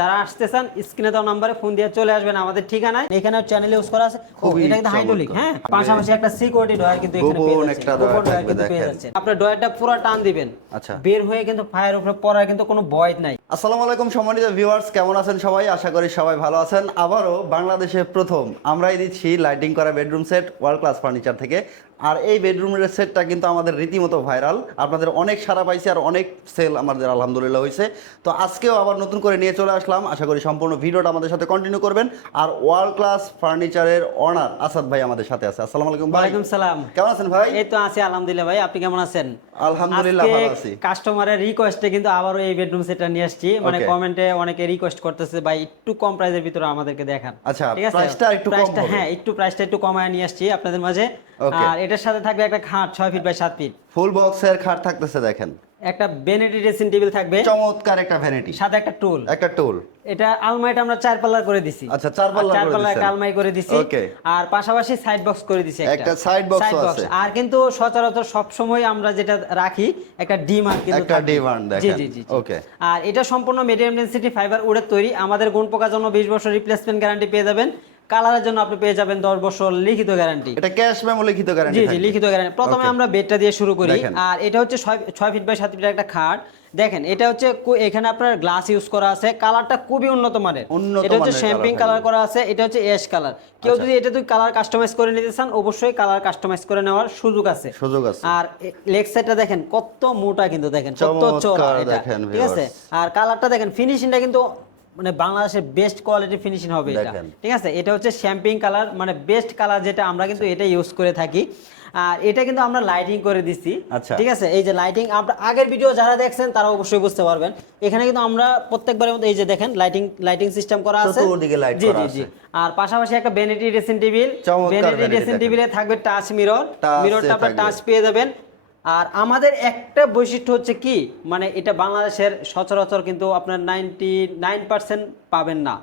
যারা আসতে চান স্ক্রিনে দেওয়া নাম্বারে ফোন দিয়ে চলে আসবেন আমাদের ঠিকানায়। এখানে চ্যানেল ইউজ করা আছে। ও, খুবই এটা কিন্তু হাইড্রোলিক। হ্যাঁ? পাশাপাশি একটা সিকিউরিটি ডয়ার কিন্তু এখানে পেয়ে যাচ্ছেন। একটা ডয়ার কিন্তু পেয়ে। যাচ্ছেন। আপনার ডয়ারটা পুরো টান দিবেন। আচ্ছা। বের হয়ে কিন্তু ফায়ার উপরে পড়ার কিন্তু কোনো ভয় নাই। আসসালামু আলাইকুম সম্মানিত ভিউয়ার্স কেমন আছেন সবাই? আশা করি সবাই ভালো আছেন। আবারও বাংলাদেশে প্রথম। আমরাই দিচ্ছি লাইটিং করা bedroom set world class furniture থেকে। আর এই বেডরুমের সেটটা কিন্তু আমাদের রীতিমতো ভাইরাল আপনাদের অনেক সারা পাইছে আর অনেক সেল আমাদের আলহামদুলিল্লাহ হয়েছে তো আজকেও আবার নতুন করে নিয়ে চলে আসলাম। আশা করি সম্পূর্ণ ভিডিওটা আমাদের সাথে কন্টিনিউ করবেন। আর ওয়ার্ল্ড ক্লাস ফার্নিচারের অনার আসাদ ভাই আমাদের সাথে আছে। আসসালামু আলাইকুম ভাই। ওয়ালাইকুম সালাম। কেমন আছেন ভাই? এই তো আছি আলহামদুলিল্লাহ ভাই। আপনি কেমন আছেন? আলহামদুলিল্লাহ ভালো আছি। কাস্টমারের রিকোয়েস্টে কিন্তু আবারও এই বেডরুম সেটটা নিয়ে আসছি। মানে. কমেন্টে অনেকে রিকোয়েস্ট করতেছে ভাই একটু কম প্রাইসের ভিতরে আমাদেরকে দেখান। আচ্ছা, ঠিক আছে? প্রাইসটা একটু কম হ্যাঁ একটু প্রাইসটা একটু কমায় নিয়ে আসছি আপনাদের মাঝে. আর এটার সাথে থাকবে একটা খাট ছয় ফিট বাই সাত ফিট ফুল বক্সের খাট থাকতেছে দেখেন। একটা বেনেটি ড্রেসিং টেবিল থাকবে। চমৎকার একটা ভ্যানিটি সাথে একটা টুল একটা টুল এটা আলমারিটা আমরা চার পাল্লার করে দিছি। আচ্ছা, চার পাল্লার আর চার দিছেন। একটা আলমারি করে দিছি। Okay. আর পাশাপাশি সাইড বক্স করে দিছি একটা। side box ও আছে। আর কিন্তু সচরাচর সব সময় আমরা যেটা রাখি একটা ডিম আর কিন্তু একটা থাকে। ডিমান্ড দেখেন। জি জি জি। ওকে আর এটা সম্পূর্ণ মিডিয়াম ডেন্সিটি ফাইবার উডের তৈরি। আমাদের গুণ পোকার জন্য বিশ বছর রিপ্লেসমেন্ট গ্যারান্টি পেয়ে যাবেন। কালারের জন্য আপনি পেয়ে যাবেন দশ বছর লিখিত গ্যারান্টি এটা ক্যাশ মেমো লিখিত গ্যারান্টি জি জি লিখিত গ্যারান্টি প্রথমে আমরা বেডটা দিয়ে শুরু করি। আর এটা হচ্ছে ছয় ছয় ফিট বাই সাত ফিটের একটা খাট। দেখেন এটা হচ্ছে এখানে আপনার গ্লাস ইউজ করা আছে। কালারটা খুবই উন্নত মানের। এটা হচ্ছে শ্যাম্পিং কালার করা আছে। এটা হচ্ছে অ্যাশ কালার কেউ আচ্ছা। যদি এটা যদি কালার কাস্টমাইজ করে নিতে চান অবশ্যই কালার কাস্টমাইজ করে নেওয়ার সুযোগ আছে। সুযোগ আছে। আর লেগ সাইডটা দেখেন কত মোটা কিন্তু দেখেন কত চওড়া এটা। ঠিক আছে? আর কালারটা দেখেন ফিনিশিংটা কিন্তু মানে বাংলাদেশের বেস্ট কোয়ালিটি ফিনিশিং হবে এটা। ঠিক আছে? এটা হচ্ছে শ্যাম্পিং কালার মানে বেস্ট কালার যেটা আমরা কিন্তু এটা ইউজ করে থাকি। আর এটা কিন্তু আমরা লাইটিং করে দিচ্ছি। আচ্ছা। ঠিক আছে? এই যে লাইটিং আপনার আগের ভিডিও যারা দেখছেন তারা অবশ্যই বুঝতে পারবেন। এখানে কিন্তু আমরা প্রত্যেকবারের মতো এই যে দেখেন লাইটিং লাইটিং সিস্টেম করা আছে। চতুর্দিকে light জি করা জি জি। আর পাশাপাশি একটা vanity dressing table vanity dressing. টেবিলে থাকবে টাচ মিরর মিররটা আপনার। টাচ পেয়ে যাবেন। আর আমাদের একটা বৈশিষ্ট্য হচ্ছে কি মানে এটা বাংলাদেশের সচরাচর কিন্তু আপনার নাইনটি নাইন পার্সেন্ট পাবেন না।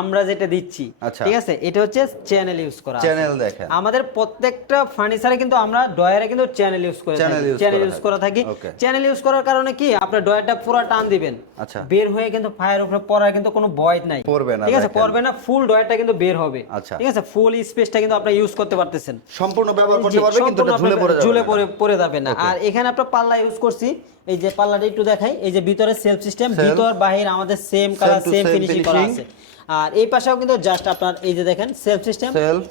আমরা যেটা দিচ্ছি আচ্ছা। ঠিক আছে? এটা হচ্ছে চ্যানেল ইউজ করা চ্যানেল দেখেন। আমাদের প্রত্যেকটা ফার্নিচারে কিন্তু আমরা ডয়ারে কিন্তু চ্যানেল ইউজ করে চ্যানেল ইউজ করা থাকি। চ্যানেল ইউজ করার কারণে কি আপনার ডয়ারটা পুরো টান দিবেন। আচ্ছা। বের হয়ে কিন্তু ফায়ার উপরে পড়ার কিন্তু কোনো ভয় নাই। পড়বে না, ঠিক আছে? পড়বে না ফুল ডয়ারটা কিন্তু বের হবে। আচ্ছা। ঠিক আছে? ফুল স্পেসটা কিন্তু আপনি ইউজ করতে পারতেছেন। সম্পূর্ণ ব্যবহার করতে পারবে কিন্তু এটা ঝুলে পড়ে যাবে ঝুলে। পড়ে পড়ে যাবে না. আর এখানে আপনার পাল্লা ইউজ করছি। এই যে পাল্লাটা একটু দেখাই। এই যে ভিতরে সেলফ সিস্টেম ভিতর বাহির আমাদের সেম কালার সেম ফিনিশিং করা আছে। আর এই পাশেও কিন্তু জাস্ট আপনার এই যে দেখেন সেলফ সিস্টেম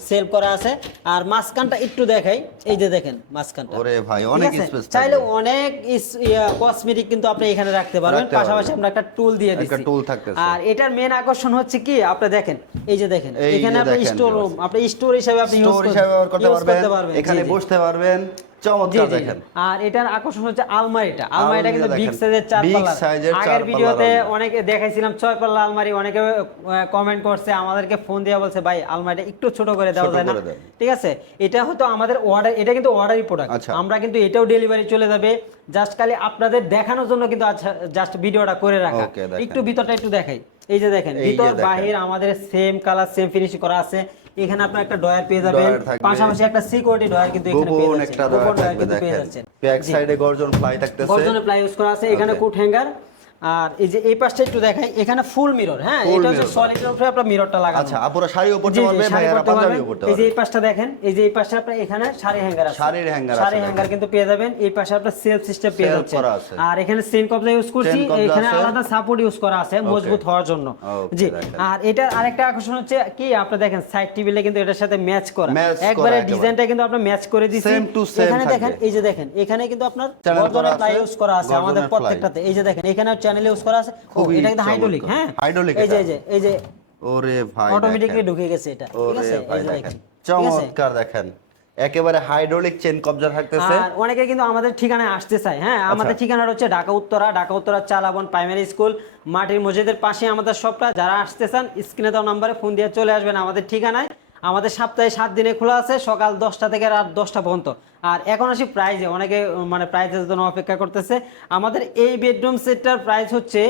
সেলফ করা আছে। আর মাঝখানটা একটু দেখাই। এই যে দেখেন মাঝখানটা। ওরে ভাই অনেক স্পেস চাইলে অনেক কসমেটিক কিন্তু আপনি এখানে রাখতে পারবেন। পাশাপাশি। আমরা একটা টুল দিয়ে একটা দিচ্ছি। tool থাকতেছে। আর এটার মেন আকর্ষণ হচ্ছে কি? আপনি দেখেন এই যে দেখেন। এখানে আপনি স্টোর রুম আপনি স্টোর হিসেবে আপনি ইউজ করতে পারবেন। এখানে বসতে পারবেন। চমৎকার দেখেন। আর এটার আকর্ষণ হচ্ছে আলমারিটা। আলমারিটা কিন্তু বিগ সাইজের চার পাল্লা। size এর চার আগের ভিডিওতে অনেকে দেখাইছিলাম ছয় পাল্লা আলমারি অনেকে কমেন্ট করছে আমাদেরকে ফোন দিয়ে বলছে ভাই আলমারিটা একটু ছোট করে দেওয়া যায় না? ঠিক আছে? এটা হয়তো আমাদের অর্ডার এটা কিন্তু অর্ডারই প্রোডাক্ট আচ্ছা। আমরা কিন্তু এটাও ডেলিভারি চলে যাবে। জাস্ট খালি আপনাদের দেখানোর জন্য কিন্তু জাস্ট ভিডিওটা করে রাখা। একটু ভিতরটা একটু দেখাই। এই যে দেখেন ভিতর বাহির আমাদের সেম কালার সেম ফিনিশ করা আছে। এখানে আপনার একটা ডয়ার পেয়ে যাবেন। পাশাপাশি একটা সিকিউরিটি ডয়ার কিন্তু এখানে পেয়ে যাচ্ছেন। একটা ডয়ার থাকবে পেয়ে দেখেন। যাচ্ছেন। ব্যাক সাইডে গর্জন প্লাই থাকতেছে। গর্জনে প্লাই ইউজ করা আছে। এখানে কুট হ্যাঙ্গার আর এই যে এই পাশটা একটু দেখাই এখানে ফুল মিরর হ্যাঁ? এটা হচ্ছে। সলিডের উপরে আপনার মিররটা লাগানো। আচ্ছা আপুরা পরতে পারবে ভাইয়ারা। পাঞ্জাবিও পরতে এই যে এই পাশটা দেখেন এই যে এই পাশে আপনার এখানে শাড়ি হ্যাঙ্গার আছে। শাড়ির hanger আছে শাড়ি হ্যাঙ্গার কিন্তু পেয়ে যাবেন এই পাশে আপনার সেলফ সিস্টেম পেয়ে যাচ্ছেন। আর এখানে সেন কবজা ইউজ করছি এখানে আলাদা সাপোর্ট ইউজ করা আছে মজবুত হওয়ার জন্য। জি আর এটার আরেকটা আকর্ষণ হচ্ছে কি আপনি দেখেন সাইড টেবিলে কিন্তু এটার সাথে ম্যাচ করা। একবারে। ডিজাইনটা কিন্তু আপনার ম্যাচ করে same এখানে দেখেন এই যে দেখেন এখানে কিন্তু আপনার আছে, প্লাই ইউজ করা আছে আমাদের প্রত্যেকটাতে। এই যে দেখেন এখানেও চ্যানেল ইউজ করা আছে। ও এটা কিন্তু হাইড্রোলিক হ্যাঁ? Hydraulic এই যে এই যে এই যে ওরে ভাই অটোমেটিকলি দেখেন। ঢুকে গেছে এটা। ঠিক আছে? এই যে দেখেন। চমৎকার দেখেন। একেবারে হাইড্রোলিক চেন কবজা থাকতেছে। আর অনেকে কিন্তু আমাদের ঠিকানায় আসতে চায় হ্যাঁ? আচ্ছা। আমাদের ঠিকানাটা হচ্ছে ঢাকা উত্তরা। ঢাকা উত্তরা চালাবন প্রাইমারি স্কুল মাটির মসজিদের পাশে আমাদের সবটা। যারা আসতে চান স্ক্রিনে দেওয়া নাম্বারে ফোন দিয়ে চলে আসবেন আমাদের ঠিকানায়। আমাদের সপ্তাহে সাত দিনে খোলা আছে সকাল দশটা থেকে রাত দশটা পর্যন্ত। আর এখন আসি প্রাইজে অনেকে মানে প্রাইজের জন্য অপেক্ষা করতেছে। আমাদের এই বেডরুম সেটটার প্রাইস হচ্ছে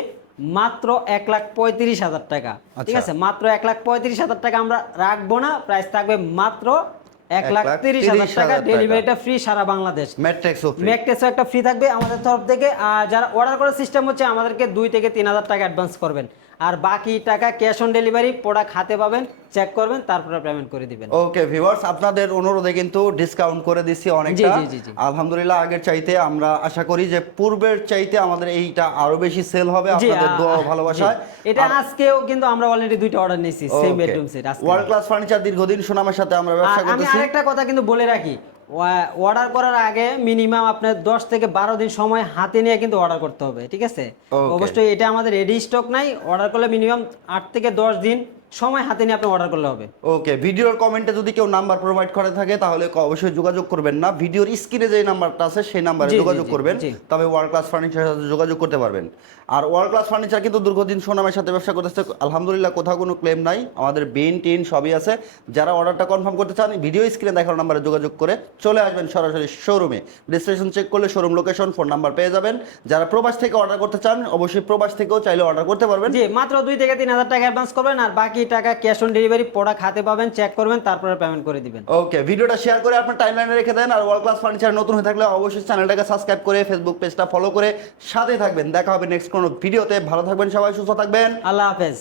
মাত্র এক লাখ পঁয়ত্রিশ হাজার টাকা। ঠিক আচ্ছা। আছে? মাত্র এক লাখ পঁয়ত্রিশ হাজার টাকা আমরা রাখব না। প্রাইস থাকবে মাত্র এক লাখ তিরিশ হাজার টাকা। ডেলিভারিটা ফ্রি সারা বাংলাদেশ। ম্যাট্রিক্স অফ একটা ফ্রি থাকবে আমাদের তরফ থেকে। আর যারা অর্ডার করার সিস্টেম হচ্ছে আমাদেরকে দুই থেকে তিন হাজার টাকা অ্যাডভান্স করবেন। আর বাকি টাকা ক্যাশ অন ডেলিভারি প্রোডাক্ট হাতে পাবেন চেক করবেন তারপরে পেমেন্ট করে দিবেন। ওকে ভিউয়ার্স আপনাদের অনুরোধে কিন্তু ডিসকাউন্ট করে দিচ্ছি অনেকটা। আলহামদুলিল্লাহ আগের চাইতে আমরা আশা করি যে পূর্বের চাইতে আমাদের এইটা আরও বেশি সেল হবে আপনাদের দোয়া ও ভালোবাসায় এটা আজকেও কিন্তু আমরা অলরেডি দুইটা অর্ডার নিয়েছি সেম বেডরুম সেট আজকে। ওয়ার্ল্ড ক্লাস ফার্নিচার দীর্ঘদিন সুনামের সাথে আমরা ব্যবসা আমি করতেছি। আরেকটা কথা কিন্তু বলে রাখি অর্ডার করার আগে মিনিমাম আপনার দশ থেকে বারো দিন সময় হাতে নিয়ে কিন্তু অর্ডার করতে হবে ঠিক আছে? অবশ্যই এটা আমাদের রেডি স্টক নাই অর্ডার করলে মিনিমাম আট থেকে দশ দিন সময় হাতে নিয়ে আপনি অর্ডার করলে হবে। ওকে ভিডিওর কমেন্টে যদি কেউ নাম্বার প্রোভাইড করে থাকে তাহলে অবশ্যই যোগাযোগ করবেন না। ভিডিওর স্ক্রিনে যে নাম্বারটা আছে সেই নাম্বারে যোগাযোগ করবেন। তবে ওয়ার্ল্ড ক্লাস ফার্নিচারের সাথে যোগাযোগ করতে পারবেন। আর ওয়ার্ল্ড ক্লাস ফার্নিচার কিন্তু দীর্ঘদিন সুনামের সাথে ব্যবসা করতেছে। আলহামদুলিল্লাহ কোথাও কোনো ক্লেম নাই। আমাদের বেন টিন সবই আছে। যারা অর্ডারটা কনফার্ম করতে চান ভিডিও স্ক্রিনে দেখানো নাম্বারে যোগাযোগ করে চলে আসবেন সরাসরি শোরুমে ডিসক্রিপশন চেক করলে শোরুম লোকেশন ফোন নাম্বার পেয়ে যাবেন। যারা প্রবাস থেকে অর্ডার করতে চান অবশ্যই প্রবাস থেকেও চাইলে অর্ডার করতে পারবেন। জি মাত্র দুই থেকে তিন হাজার টাকা অ্যাডভান্স করবেন আর বাকি টাকা ক্যাশ অন ডেলিভারি পড়া খাতে পাবেন চেক করবেন তারপরে পেমেন্ট করে দিবেন। ওকে ভিডিওটা শেয়ার করে আপনার টাইমলাইনে রেখে দেন আর ওয়ার্ল্ড ক্লাস ফার্নিচার নতুন হয়ে থাকলে অবশ্যই চ্যানেলটাকে সাবস্ক্রাইব করে ফেসবুক পেজটা ফলো করে সাথে থাকবেন। দেখা হবে নেক্সট কোনো ভিডিওতে ভালো থাকবেন সবাই সুস্থ থাকবেন। আল্লাহ হাফেজ।